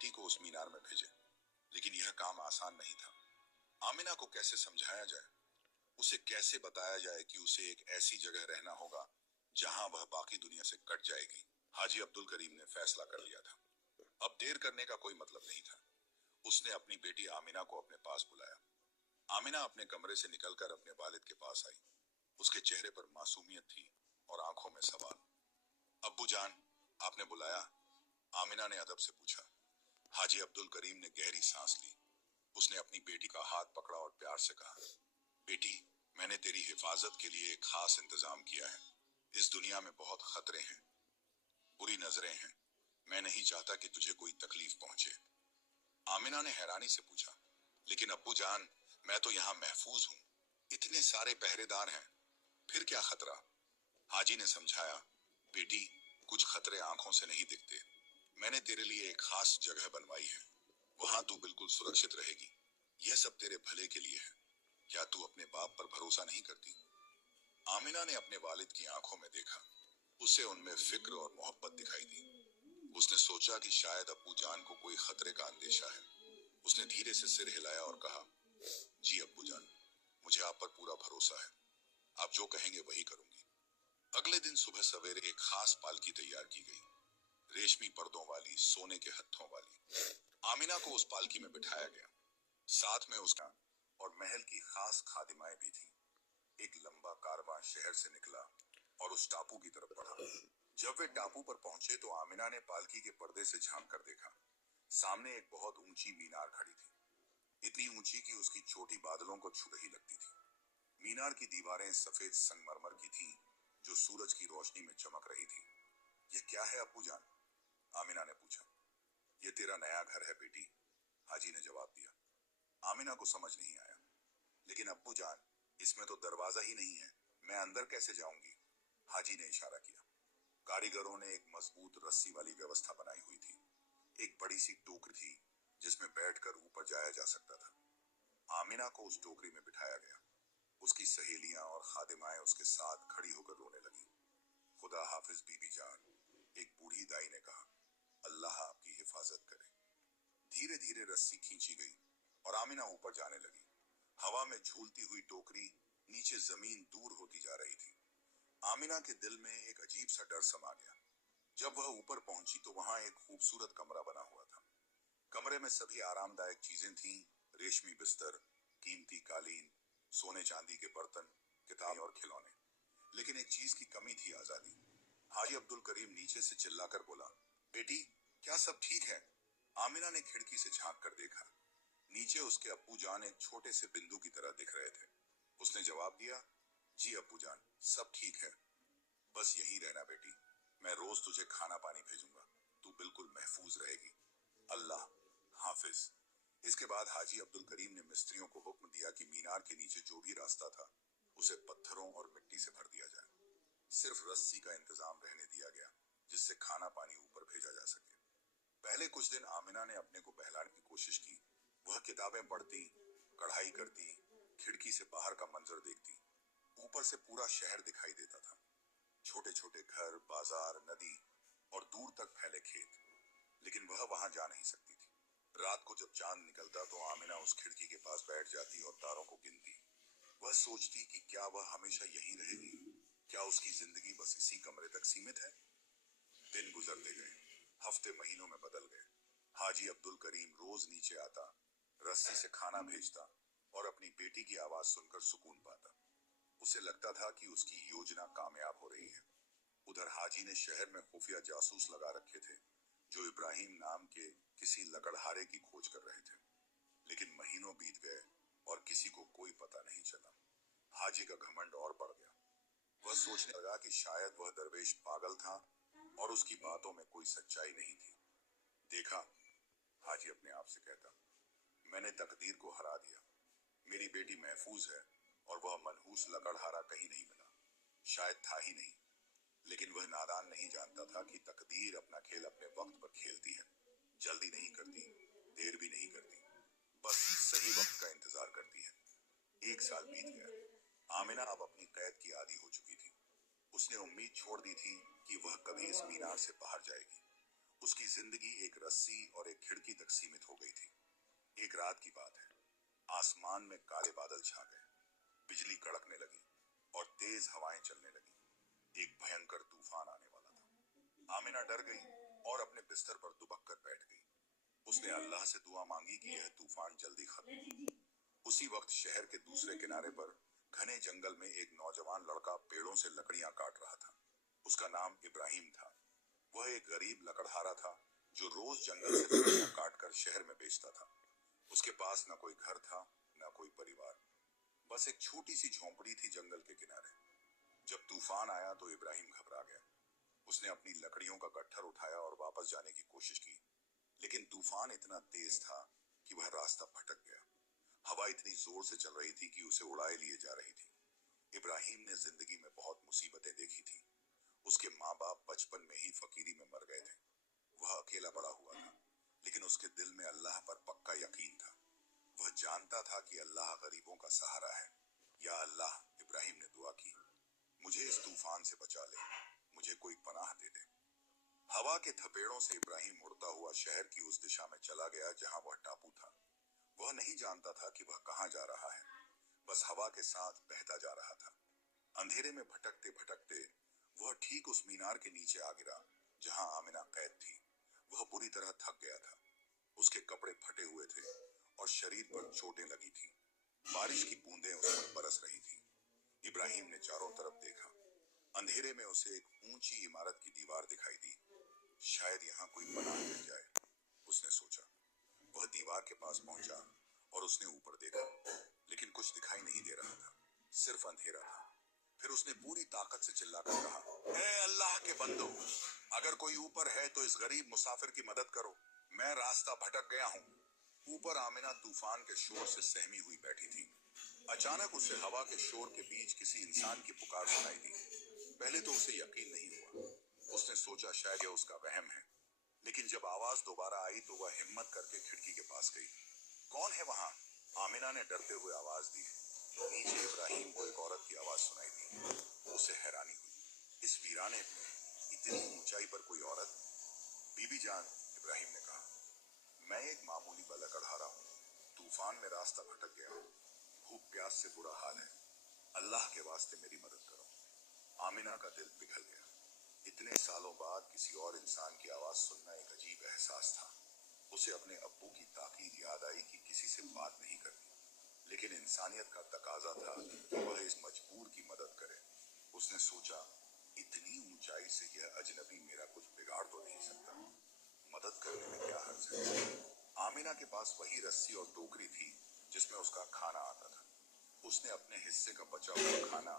बेटी को उस मीनार में भेजे, लेकिन यह काम आसान नहीं था। आमिना को कैसे समझाया जाए, उसे कैसे बताया जाए कि उसे एक ऐसी जगह रहना होगा जहां वह बाकी दुनिया से कट जाएगी। हाजी अब्दुल करीम ने फैसला कर लिया था। अब देर करने का कोई मतलब नहीं था। उसने अपनी बेटी आमिना को अपने पास बुलाया। आमिना अपने कमरे से निकलकर अपने वालिद के पास आई। उसके चेहरे पर मासूमियत थी और आंखों में सवाल। अब्बू जान, आपने बुलाया? आमिना ने अदब से पूछा। हाजी अब्दुल करीम ने गहरी सांस ली। उसने अपनी बेटी का हाथ पकड़ा और प्यार से कहा, बेटी, मैंने तेरी हिफाजत के लिए एक खास इंतजाम किया है। इस दुनिया में बहुत खतरे हैं, बुरी नजरें हैं। मैं नहीं चाहता कि तुझे कोई तकलीफ पहुंचे। आमिना ने हैरानी से पूछा, लेकिन अब्बू जान, मैं तो यहाँ महफूज हूँ। इतने सारे पहरेदार हैं, फिर क्या खतरा? हाजी ने समझाया, बेटी, कुछ खतरे आंखों से नहीं दिखते। मैंने तेरे लिए एक खास जगह बनवाई है, वहां तू बिल्कुल सुरक्षित रहेगी। यह सब तेरे भले के लिए है। क्या तू अपने बाप पर भरोसा नहीं करती? आमिना ने अपने वालिद की आंखों में देखा। उसे उनमें फिक्र और मोहब्बत दिखाई दी। उसने सोचा कि शायद अब्बू जान को कोई खतरे का अंदेशा है। उसने धीरे से सिर हिलाया और कहा, जी अब्बू जान, मुझे आप पर पूरा भरोसा है। आप जो कहेंगे वही करूंगी। अगले दिन सुबह सवेरे एक खास पालकी तैयार की गई, रेशमी पर्दों वाली, सोने के हत्थों वाली। आमिना को उस पालकी में बिठाया गया। साथ में उसका और महल की खास खादिमाएं भी थी। एक लंबा कारवां शहर से निकला और उस टापू की तरफ बढ़ा। जब वे टापू पर पहुंचे तो आमिना ने पालकी के पर्दे से झांक कर देखा। सामने एक बहुत ऊंची मीनार खड़ी थी, इतनी ऊंची कि उसकी चोटी बादलों को छू रही लगती थी। मीनार की दीवारें सफेद संगमरमर की थीं, जो सूरज की रोशनी में चमक रही थी। ये क्या है अब्बू जान? आमिना ने पूछा। ये तेरा नया घर है बेटी, हाजी ने जवाब दिया। आमिना को समझ नहीं आया, लेकिन अब्बू जान, इसमें तो दरवाजा ही नहीं है, मैं अंदर कैसे जाऊंगी? हाजी ने इशारा किया। कारीगरों ने एक मजबूत रस्सी वाली व्यवस्था बनाई हुई थी। एक बड़ी सी टोकरी थी जिसमें बैठकर ऊपर जाया जा सकता था। आमिना को उस टोकरी में बिठाया गया। उसकी सहेलियां और खादिमाएं उसके साथ खड़ी होकर रोने लगी। खुदा हाफिज बीबी जान, एक बूढ़ी दाई ने कहा, अल्लाह आपकी हिफाजत करे। धीरे धीरे रस्सी खींची गई और आमिना ऊपर जाने लगी। हवा में झूलती हुई टोकरी नीचे जमीन दूर होती जा रही थी। आमिना के दिल में एक अजीब सा डर समा गया। जब वह ऊपर पहुंची तो वहां एक खूबसूरत कमरा बना हुआ था। कमरे में सभी आरामदायक चीजें थीं, रेशमी बिस्तर, कीमती कालीन, सोने चांदी के बर्तन, किताबें और खिलौने। लेकिन एक चीज की कमी थी, आजादी। हाजी अब्दुल करीम नीचे से चिल्लाकर बोला, बेटी, क्या सब ठीक है? आमिना ने खिड़की से झांक कर देखा। नीचे उसके अब्बू जान एक छोटे से बिंदु की तरह दिख रहे थे। उसने जवाब दिया, जी अब्बू जान, सब ठीक है। बस यहीं रहना बेटी, मैं रोज तुझे खाना पानी भेजूंगा। तू बिल्कुल महफूज रहेगी। अल्लाह हाफिज। इसके बाद हाजी अब्दुल करीम ने मिस्त्रियों को हुक्म दिया कि मीनार के नीचे जो भी रास्ता था उसे पत्थरों और मिट्टी से भर दिया जाए। सिर्फ रस्सी का इंतजाम रहने दिया गया, जिससे खाना पानी ऊपर भेजा जा सके। पहले कुछ दिन आमिना ने अपने को बहलाने की कोशिश की। वह किताबें पढ़ती, कढ़ाई करती, खिड़की से बाहर का मंजर देखती। ऊपर से पूरा शहर दिखाई देता था, छोटे छोटे घर, बाजार, नदी और दूर तक फैले खेत। लेकिन वह वहां जा नहीं सकती थी। रात को जब चांद निकलता तो आमिना उस खिड़की के पास बैठ जाती और तारों को गिनती। वह सोचती कि क्या वह हमेशा यहीं रहेगी? क्या उसकी जिंदगी बस इसी कमरे तक सीमित है? दिन गुजरते गए, हफ्ते महीनों में बदल गए। हाजी अब्दुल करीम रोज नीचे आता, रस्सी से खाना भेजता और अपनी बेटी की आवाज सुनकर सुकून पाता। उसे लगता था कि उसकी योजना कामयाब हो रही है। उधर हाजी ने शहर में खुफिया जासूस लगा रखे थे, जो इब्राहिम नाम के किसी लकड़हारे की खोज कर रहे थे। लेकिन महीनों बीत गए और किसी को कोई पता नहीं चला। हाजी का घमंड और बढ़ गया। वह सोचने लगा कि शायद वह दरवेश पागल था और उसकी बातों में कोई सच्चाई नहीं थी। देखा, हाजी अपने आप से कहता, मैंने तकदीर को हरा दिया। मेरी बेटी महफूज है और वह मनहूस लकड़हारा कहीं नहीं मिला। शायद था ही नहीं। लेकिन वह नादान नहीं जानता था कि तकदीर अपना खेल अपने वक्त पर खेलती है। जल्दी नहीं करती, देर भी नहीं करती, बस सही वक्त का इंतजार करती है। 1 साल बीत गया। आमिना अब अपनी कैद की आदी हो चुकी थी। उसने उम्मीद छोड़ दी थी कि वह कभी इस मीनार से बाहर जाएगी। उसकी जिंदगी एक रस्सी और एक खिड़की तक सीमित हो गई थी। एक रात की बात है, आसमान में काले बादल छा गए, बिजली कड़कने लगी और तेज हवाएं चलने लगी। एक भयंकर तूफान आने वाला था। आमिना डर गई और अपने बिस्तर पर दुबक कर बैठ गई। उसने अल्लाह से दुआ मांगी कि यह तूफान जल्दी खत्म हो। उसी वक्त शहर के दूसरे किनारे पर घने जंगल में एक नौजवान लड़का पेड़ों से लकड़ियां काट रहा था। उसका नाम इब्राहिम था। वह एक गरीब लकड़हारा था जो रोज जंगल से लकड़ियां काटकर शहर में बेचता था। उसके पास न कोई घर था, न कोई परिवार, बस एक छोटी सी झोंपड़ी थी जंगल के किनारे। जब तूफान आया तो इब्राहिम घबरा गया। उसने अपनी लकड़ियों का गट्ठर उठाया और वापस जाने की कोशिश की, लेकिन तूफान इतना तेज था कि वह रास्ता भटक गया। हवा इतनी जोर से चल रही थी कि उसे उड़ाए लिए जा रही थी। इब्राहिम ने जिंदगी में बहुत मुसीबतें देखी थी। उसके माँ बाप बचपन में ही फकीरी में मर गए थे। वह अकेला बड़ा हुआ था, लेकिन उसके दिल में अल्लाह पर पक्का यकीन था। वह जानता था कि अल्लाह गरीबों का सहारा है। या अल्लाह, इब्राहिम ने दुआ की, मुझे इस तूफान से बचा ले, मुझे कोई पनाह दे दे। हवा के थपेड़ों से इब्राहिम उड़ता हुआ शहर की उस दिशा में चला गया जहां वह टापू था। वह नहीं जानता था कि वह कहां जा रहा है, बस हवा के साथ बहता जा रहा था। अंधेरे में भटकते भटकते वह ठीक उस मीनार के नीचे आ गिरा जहां आमिना कैद थी। वह बुरी तरह थक गया था। उसके कपड़े फटे हुए थे और शरीर पर चोटें लगी थी। बारिश की बूंदें उस पर बरस रही थी। इब्राहिम ने चारों तरफ देखा। अंधेरे में उसे एक ऊंची इमारत की दीवार दिखाई दी। शायद यहाँ कोई पनाह मिल जाए, उसने सोचा। वह दीवार के पास पहुंचा और उसने ऊपर देखा, लेकिन कुछ दिखाई नहीं दे रहा था, सिर्फ अंधेरा था। फिर उसने पूरी ताकत से चिल्लाकर कहा, ए अल्लाह के बंदो, अगर कोई ऊपर है तो इस गरीब मुसाफिर की मदद करो, मैं रास्ता भटक गया हूँ। ऊपर आमिना तूफान के शोर से सहमी हुई बैठी थी। अचानक उसे हवा के शोर के बीच किसी इंसान की पुकार सुनाई दी। पहले तो उसे यकीन नहीं हुआ। उसने सोचा शायद यह उसका वहम है, लेकिन जब आवाज दोबारा आई तो वह हिम्मत करके खिड़की के पास गई। कौन है वहां? आमिना ने डरते हुए आवाज दी। नीचे इब्राहिम को एक औरत की आवाज सुनाई दी। उसे हैरानी हुई, इस वीराने में इतनी ऊंचाई पर कोई औरत? बीबी जान, इब्राहिम ने कहा, मैं एक मामूली लकड़हारा हूँ, तूफान में रास्ता भटक गया हूँ, भूख प्यास से बुरा हाल है, अल्लाह के वास्ते मेरी मदद करो। आमिना का दिल पिघल गया। इतने सालों बाद किसी और इंसान की आवाज सुनना एक अजीब एहसास था। उसे अपने अब्बू की ताकीद याद आई कि किसी से बात नहीं करनी, लेकिन इंसानियत का तकाजा था कि वह इस मजबूर की मदद करे। उसने सोचा, इतनी ऊंचाई से यह अजनबी मेरा कुछ बिगाड़ तो नहीं सकता, मदद करने में क्या हर्ज है। आमिना के पास वही रस्सी और टोकरी थी जिसमें उसका खाना आता था। उसने अपने हिस्से का बचा हुआ खाना